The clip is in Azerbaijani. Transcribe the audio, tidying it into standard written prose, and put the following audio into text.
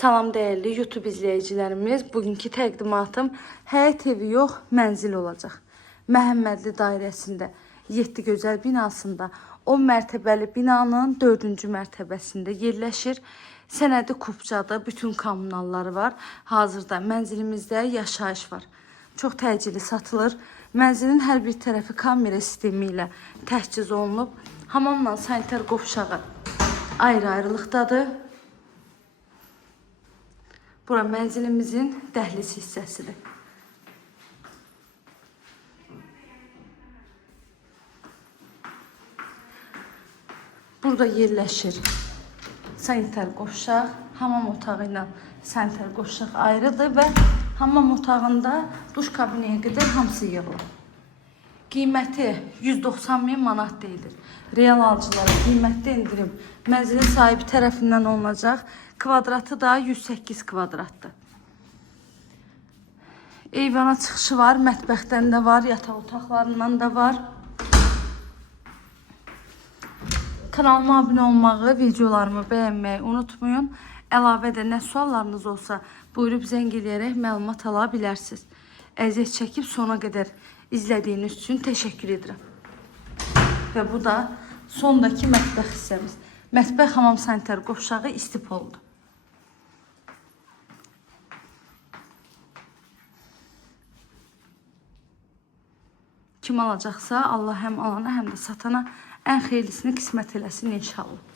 Salam dəyərli YouTube izləyicilərimiz. Bugünkü təqdimatım həyət evi yox, mənzil olacaq. Məhəmmədli dairəsində 7 gözəl binasında 10 mərtəbəli binanın 4-cü mərtəbəsində yerləşir. Sənədi kupçadır, bütün kommunalları var. Hazırda mənzilimizdə yaşayış var. Çox təcili satılır. Mənzilin hər bir tərəfi kamera sistemi ilə təchiz olunub. Hamamla sanitar qovşağı ayrı-ayrılıqdadır. Bura mənzilimizin dəhliz hissəsidir. Burada yerləşir sanitar qovşaq, hamam otağı ilə sanitar qovşaq ayrıdır və hamam otağında duş kabinəyə qədər hamısı yığılır. Qiyməti 190.000 manat deyilir. Real alıcılara qiymətdə indirim mənzilin sahibi tərəfindən olunacaq. Kvadratı da 108 kvadratdır. Eyvana çıxışı var, mətbəxdən də var, yataq otaqlarından da var. Kanalıma abunə olmağı, videolarımı bəyənməyi unutmayın. Əlavə də nə suallarınız olsa buyurub zəng eləyərək məlumat ala bilərsiniz. Əziyyət çəkib sona qədər izlədiyiniz üçün təşəkkür edirəm. Və bu da sondakı mətbəx hissəmiz. Mətbəx, hamam, sanitar qovşağı istipoldur. Kim alacaqsa Allah həm alana həm də satana ən xeyirlisini qismət eləsin inşallah.